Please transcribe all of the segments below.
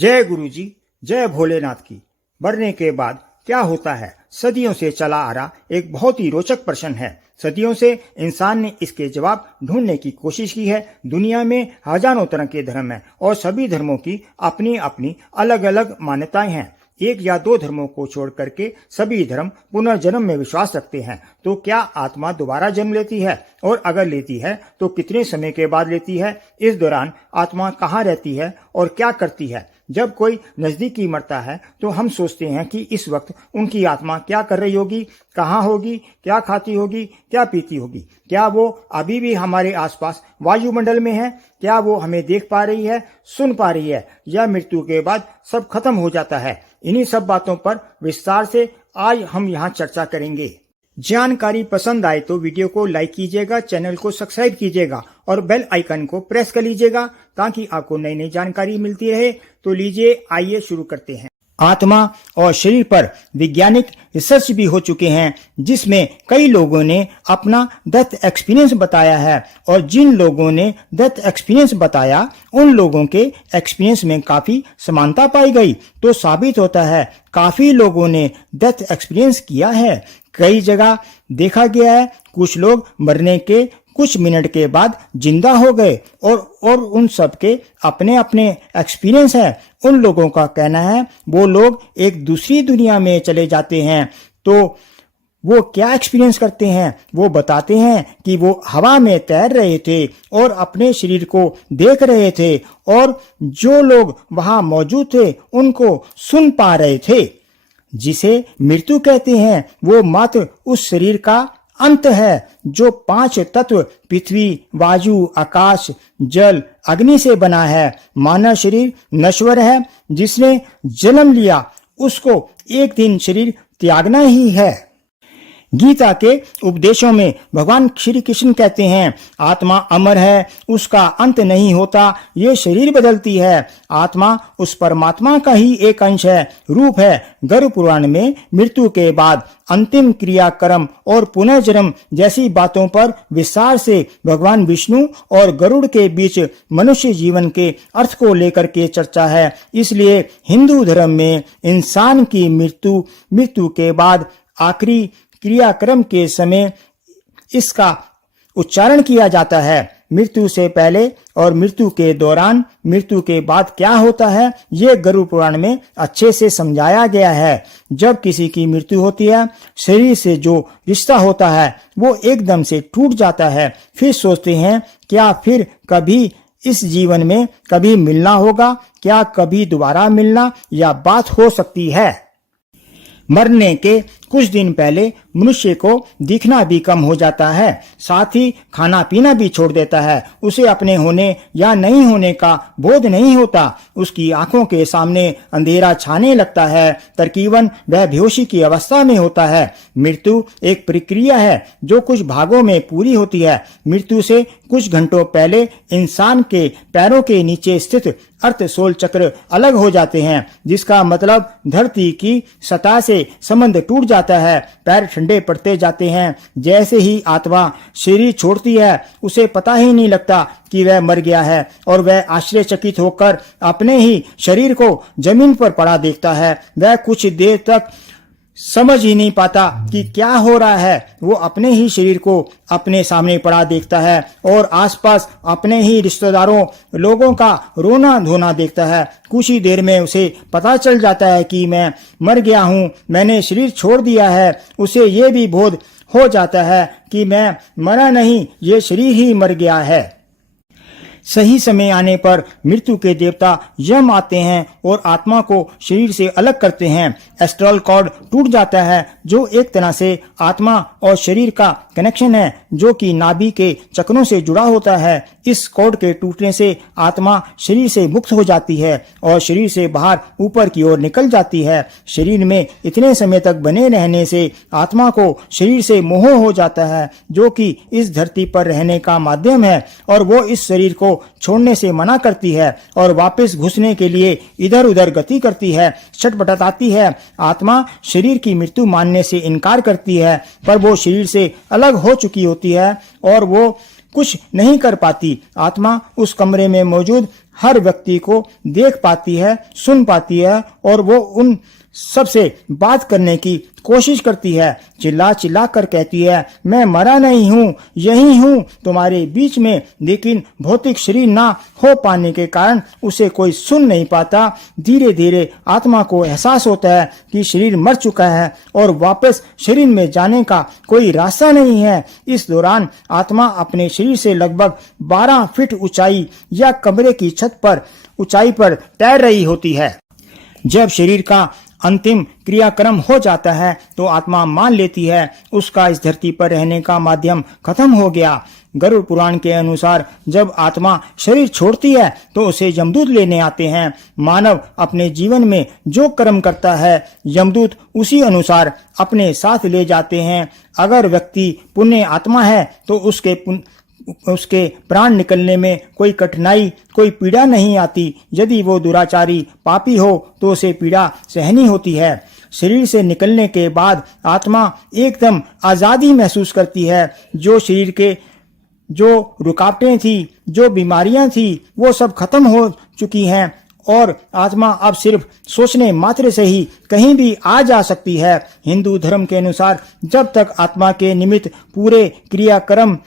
जय गुरु जी, जय भोलेनाथ की। मरने के बाद क्या होता है, सदियों से चला आ रहा एक बहुत ही रोचक प्रश्न है। सदियों से इंसान ने इसके जवाब ढूंढने की कोशिश की है। दुनिया में हजारों तरह के धर्म हैं और सभी धर्मों की अपनी अपनी अलग अलग मान्यताएं हैं। एक या दो धर्मों को छोड़ करके सभी धर्म पुनर्जन्म में विश्वास रखते हैं। तो क्या आत्मा दोबारा जन्म लेती है, और अगर लेती है तो कितने समय के बाद लेती है? इस दौरान आत्मा कहाँ रहती है और क्या करती है? जब कोई नजदीकी मरता है तो हम सोचते हैं कि इस वक्त उनकी आत्मा क्या कर रही होगी, कहाँ होगी, क्या खाती होगी, क्या पीती होगी। क्या वो अभी भी हमारे आसपास वायुमंडल में है? क्या वो हमें देख पा रही है, सुन पा रही है, या मृत्यु के बाद सब खत्म हो जाता है? इन्हीं सब बातों पर विस्तार से आज हम यहाँ चर्चा करेंगे। जानकारी पसंद आए तो वीडियो को लाइक कीजिएगा, चैनल को सब्सक्राइब कीजिएगा और बेल आइकन को प्रेस कर लीजिएगा ताकि आपको नई नई जानकारी मिलती रहे। तो लीजिए, आइए शुरू करते हैं। आत्मा और शरीर पर वैज्ञानिक रिसर्च भी हो चुके हैं, जिसमें कई लोगों ने अपना डेथ एक्सपीरियंस बताया है, और जिन लोगों ने डेथ एक्सपीरियंस बताया उन लोगों के एक्सपीरियंस में काफी समानता पाई गई। तो साबित होता है काफी लोगों ने डेथ एक्सपीरियंस किया है। कई जगह देखा गया है कुछ लोग मरने के कुछ मिनट के बाद जिंदा हो गए, और उन सब के अपने अपने एक्सपीरियंस है। उन लोगों का कहना है वो लोग एक दूसरी दुनिया में चले जाते हैं। तो वो क्या एक्सपीरियंस करते हैं? वो बताते हैं कि वो हवा में तैर रहे थे और अपने शरीर को देख रहे थे, और जो लोग वहां मौजूद थे उनको सुन पा रहे थे। जिसे मृत्यु कहते हैं वो मात्र उस शरीर का अंत है जो 5 तत्व पृथ्वी, वायु, आकाश, जल, अग्नि से बना है। मानव शरीर नश्वर है। जिसने जन्म लिया उसको एक दिन शरीर त्यागना ही है। गीता के उपदेशों में भगवान श्री कृष्ण कहते हैं आत्मा अमर है, उसका अंत नहीं होता, ये शरीर बदलती है। आत्मा उस परमात्मा का ही एक अंश है, रूप है। गरुड़ पुराण में मृत्यु के बाद अंतिम क्रियाक्रम और पुनर्जन्म जैसी बातों पर विस्तार से भगवान विष्णु और गरुड़ के बीच मनुष्य जीवन के अर्थ को लेकर के चर्चा है। इसलिए हिंदू धर्म में इंसान की मृत्यु के बाद आखिरी क्रियाक्रम के समय इसका उच्चारण किया जाता है। मृत्यु से पहले और मृत्यु के दौरान, मृत्यु के बाद क्या होता है, ये गरुड़ पुराण में अच्छे से समझाया गया है। जब किसी की मृत्यु होती है, शरीर से जो रिश्ता होता है वो एकदम से टूट जाता है। फिर सोचते हैं क्या फिर कभी इस जीवन में कभी मिलना होगा, क्या कभी दोबारा मिलना या बात हो सकती है। मरने के कुछ दिन पहले मनुष्य को दिखना भी कम हो जाता है, साथ ही खाना पीना भी छोड़ देता है। उसे अपने होने या नहीं होने का बोध नहीं होता। उसकी आंखों के सामने अंधेरा छाने लगता है। तरकीबन वह बेहोशी की अवस्था में होता है। मृत्यु एक प्रक्रिया है जो कुछ भागों में पूरी होती है। मृत्यु से कुछ घंटों पहले इंसान के पैरों के नीचे स्थित अर्थ सोल चक्र अलग हो जाते हैं, जिसका मतलब धरती की सतह से संबंध टूट जाता है। पैर ठंडे पड़ते जाते हैं। जैसे ही आत्मा शरीर छोड़ती है उसे पता ही नहीं लगता कि वह मर गया है, और वह आश्चर्यचकित होकर अपने ही शरीर को जमीन पर पड़ा देखता है। वह कुछ देर तक समझ ही नहीं पाता कि क्या हो रहा है। वो अपने ही शरीर को अपने सामने पड़ा देखता है और आसपास अपने ही रिश्तेदारों लोगों का रोना धोना देखता है। कुछ ही देर में उसे पता चल जाता है कि मैं मर गया हूँ, मैंने शरीर छोड़ दिया है। उसे ये भी बोध हो जाता है कि मैं मरा नहीं, ये शरीर ही मर गया है। सही समय आने पर मृत्यु के देवता यम आते हैं और आत्मा को शरीर से अलग करते हैं। एस्ट्रल कॉर्ड टूट जाता है, जो एक तरह से आत्मा और शरीर का कनेक्शन है, जो कि नाभि के चक्रों से जुड़ा होता है। इस कॉर्ड के टूटने से आत्मा शरीर से मुक्त हो जाती है और शरीर से बाहर ऊपर की ओर निकल जाती है। शरीर में इतने समय तक बने रहने से आत्मा को शरीर से मोह हो जाता है, जो कि इस धरती पर रहने का माध्यम है, और वो इस शरीर को छोड़ने से मना करती है और वापस घुसने के लिए इधर उधर गति करती है, छटपटाती है। आत्मा शरीर की मृत्यु मानने से इनकार करती है, पर वो शरीर से अलग हो चुकी होती है और वो कुछ नहीं कर पाती। आत्मा उस कमरे में मौजूद हर व्यक्ति को देख पाती है, सुन पाती है और वो उन सबसे बात करने की कोशिश करती है। चिल्ला चिल्ला कर कहती है, मैं मरा नहीं हूँ, यही हूँ तुम्हारे बीच में। लेकिन भौतिक शरीर ना हो पाने के कारण उसे कोई सुन नहीं पाता। धीरे धीरे आत्मा को एहसास होता है कि शरीर मर चुका है और वापस शरीर में जाने का कोई रास्ता नहीं है। इस दौरान आत्मा अपने शरीर से लगभग 12 फीट ऊंचाई या कमरे की छत पर ऊंचाई पर तैर रही होती है। जब शरीर का अंतिम क्रियाक्रम हो जाता है तो आत्मा मान लेती है उसका इस धरती पर रहने का माध्यम खत्म हो गया। गरुड़ पुराण के अनुसार जब आत्मा शरीर छोड़ती है तो उसे यमदूत लेने आते हैं। मानव अपने जीवन में जो कर्म करता है यमदूत उसी अनुसार अपने साथ ले जाते हैं। अगर व्यक्ति पुण्य आत्मा है तो उसके प्राण निकलने में कोई कठिनाई, कोई पीड़ा नहीं आती। यदि वो दुराचारी पापी हो तो उसे पीड़ा सहनी होती है। शरीर से निकलने के बाद आत्मा एकदम आजादी महसूस करती है। जो शरीर के जो रुकावटें थी, जो बीमारियां थी, वो सब खत्म हो चुकी हैं और आत्मा अब सिर्फ सोचने मात्र से ही कहीं भी आ जा सकती है। हिंदू धर्म के अनुसार जब तक आत्मा के निमित्त पूरे क्रियाक्रम,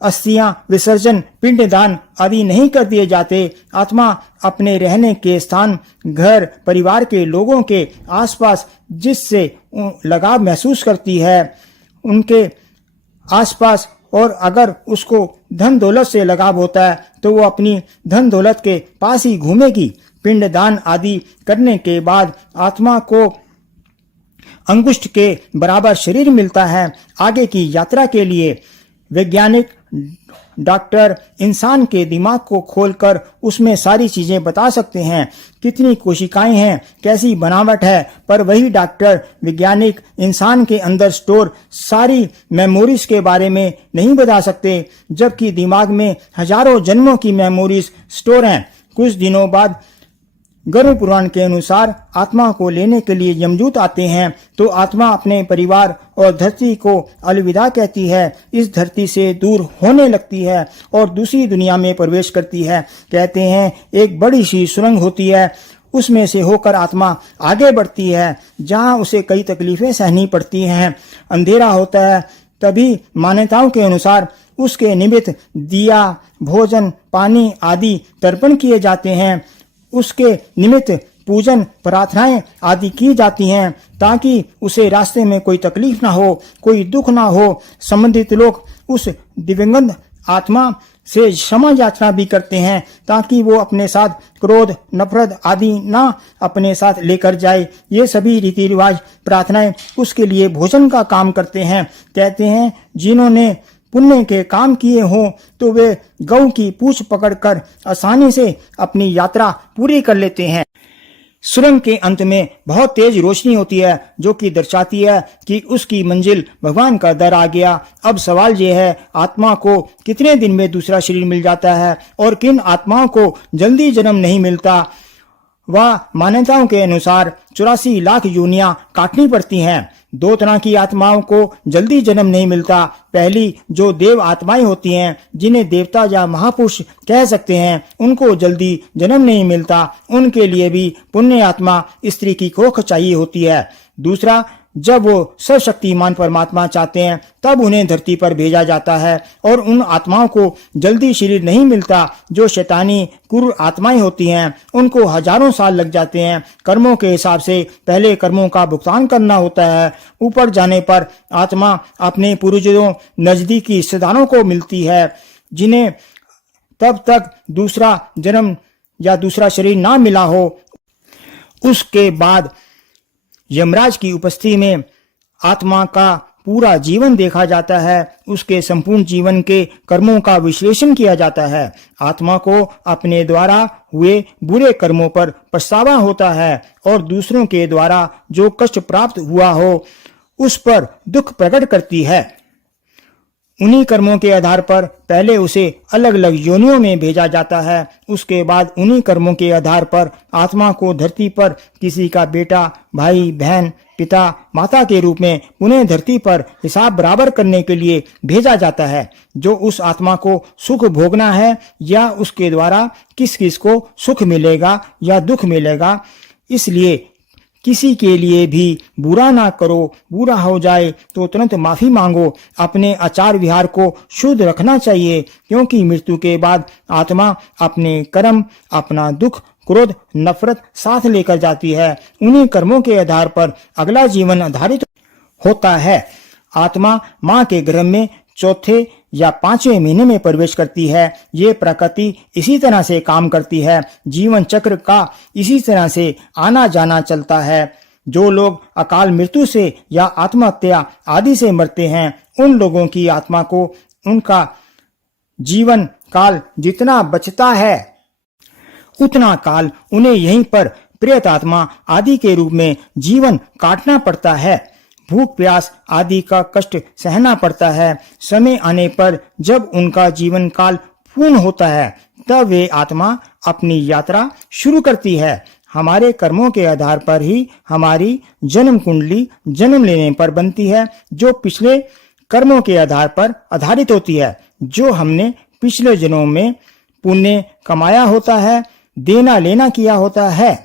अस्थियां विसर्जन, पिंडदान आदि नहीं कर दिए जाते, आत्मा अपने रहने के स्थान, घर, परिवार के लोगों के आसपास जिससे लगाव महसूस करती है उनके आसपास, और अगर उसको धन दौलत से लगाव होता है तो वो अपनी धन दौलत के पास ही घूमेगी। पिंडदान आदि करने के बाद आत्मा को अंगुष्ठ के बराबर शरीर मिलता है। आगे की यात्रा के लिए वैज्ञानिक डॉक्टर इंसान के दिमाग को खोलकर उसमें सारी चीजें बता सकते हैं, कितनी कोशिकाएं हैं, कैसी बनावट है, पर वही डॉक्टर वैज्ञानिक इंसान के अंदर स्टोर सारी मेमोरीज के बारे में नहीं बता सकते, जबकि दिमाग में हजारों जन्मों की मेमोरीज स्टोर हैं। कुछ दिनों बाद गरुड़ पुराण के अनुसार आत्मा को लेने के लिए यमदूत आते हैं तो आत्मा अपने परिवार और धरती को अलविदा कहती है। इस धरती से दूर होने लगती है और दूसरी दुनिया में प्रवेश करती है। कहते हैं एक बड़ी सी सुरंग होती है, उसमें से होकर आत्मा आगे बढ़ती है जहां उसे कई तकलीफें सहनी पड़ती हैं। अंधेरा होता है, तभी मान्यताओं के अनुसार उसके निमित्त दिया, भोजन, पानी आदि तर्पण किए जाते हैं। उसके निमित्त पूजन, प्रार्थनाएं आदि की जाती हैं ताकि उसे रास्ते में कोई तकलीफ ना हो, कोई दुख ना हो। संबंधित लोग उस दिव्यंगत आत्मा से क्षमा याचना भी करते हैं ताकि वो अपने साथ क्रोध, नफरत आदि ना अपने साथ लेकर जाए। ये सभी रीति रिवाज, प्रार्थनाएं उसके लिए भोजन का काम करते हैं। कहते हैं जिन्होंने पुण्य के काम किए हों तो वे गऊ की पूंछ पकड़कर आसानी से अपनी यात्रा पूरी कर लेते हैं। सुरंग के अंत में बहुत तेज रोशनी होती है जो कि दर्शाती है कि उसकी मंजिल भगवान का दर आ गया। अब सवाल यह है आत्मा को कितने दिन में दूसरा शरीर मिल जाता है और किन आत्माओं को जल्दी जन्म नहीं मिलता। वह मान्यताओं के अनुसार 84 लाख योनियां काटनी पड़ती हैं। दो तरह की आत्माओं को जल्दी जन्म नहीं मिलता। पहली जो देव आत्माएं होती हैं जिन्हें देवता या महापुरुष कह सकते हैं, उनको जल्दी जन्म नहीं मिलता, उनके लिए भी पुण्य आत्मा स्त्री की कोख चाहिए होती है। दूसरा जब वो सर्वशक्तिमान परमात्मा चाहते हैं तब उन्हें धरती पर भेजा जाता है और उन आत्माओं को जल्दी शरीर नहीं मिलता। जो शैतानी क्रूर आत्माएं होती हैं उनको हजारों साल लग जाते हैं। कर्मों के हिसाब से पहले कर्मों का भुगतान करना होता है। ऊपर जाने पर आत्मा अपने पूर्वजों नजदीकी रिश्तेदारों को मिलती है जिन्हें तब तक दूसरा जन्म या दूसरा शरीर ना मिला हो। उसके बाद यमराज की उपस्थिति में आत्मा का पूरा जीवन देखा जाता है। उसके संपूर्ण जीवन के कर्मों का विश्लेषण किया जाता है। आत्मा को अपने द्वारा हुए बुरे कर्मों पर पछतावा होता है और दूसरों के द्वारा जो कष्ट प्राप्त हुआ हो उस पर दुख प्रकट करती है। उन्हीं कर्मों के आधार पर पहले उसे अलग अलग योनियों में भेजा जाता है। उसके बाद उन्हीं कर्मों के आधार पर आत्मा को धरती पर किसी का बेटा, भाई, बहन, पिता, माता के रूप में उन्हें धरती पर हिसाब बराबर करने के लिए भेजा जाता है। जो उस आत्मा को सुख भोगना है या उसके द्वारा किस किस को सुख मिलेगा या दुख मिलेगा, इसलिए किसी के लिए भी बुरा ना करो। बुरा हो जाए तो तुरंत माफी मांगो। अपने आचार विहार को शुद्ध रखना चाहिए, क्योंकि मृत्यु के बाद आत्मा अपने कर्म, अपना दुख, क्रोध, नफरत साथ लेकर जाती है। उन्हीं कर्मों के आधार पर अगला जीवन आधारित होता है। आत्मा माँ के गर्भ में चौथे या 5वें महीने में प्रवेश करती है। ये प्रकृति इसी तरह से काम करती है। जीवन चक्र का इसी तरह से आना जाना चलता है। जो लोग अकाल मृत्यु से या आत्महत्या आदि से मरते हैं, उन लोगों की आत्मा को उनका जीवन काल जितना बचता है उतना काल उन्हें यहीं पर प्रेत आत्मा आदि के रूप में जीवन काटना पड़ता है। भूख प्यास आदि का कष्ट सहना पड़ता है। समय आने पर जब उनका जीवन काल पूर्ण होता है, तब वे आत्मा अपनी यात्रा शुरू करती है। हमारे कर्मों के आधार पर ही हमारी जन्म कुंडली जन्म लेने पर बनती है, जो पिछले कर्मों के आधार पर आधारित होती है। जो हमने पिछले जन्मों में पुण्य कमाया होता है, देना लेना किया होता है।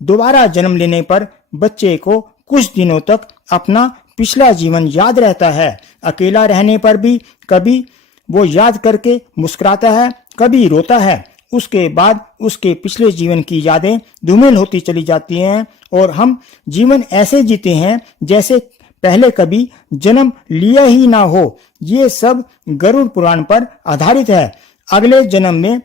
दोबारा जन्म लेने पर बच्चे को कुछ दिनों तक अपना पिछला जीवन याद रहता है। अकेला रहने पर भी कभी वो याद करके मुस्कुराता है, कभी रोता है। उसके बाद उसके पिछले जीवन की यादें धूमिल होती चली जाती हैं और हम जीवन ऐसे जीते हैं जैसे पहले कभी जन्म लिया ही ना हो। ये सब गरुड़ पुराण पर आधारित है। अगले जन्म में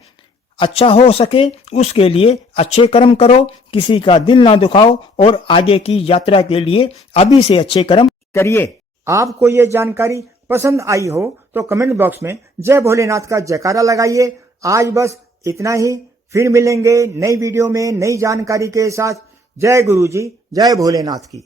अच्छा हो सके उसके लिए अच्छे कर्म करो, किसी का दिल ना दुखाओ और आगे की यात्रा के लिए अभी से अच्छे कर्म करिए। आपको ये जानकारी पसंद आई हो तो कमेंट बॉक्स में जय भोलेनाथ का जयकारा लगाइए। आज बस इतना ही। फिर मिलेंगे नई वीडियो में नई जानकारी के साथ। जय गुरु जी, जय भोलेनाथ की।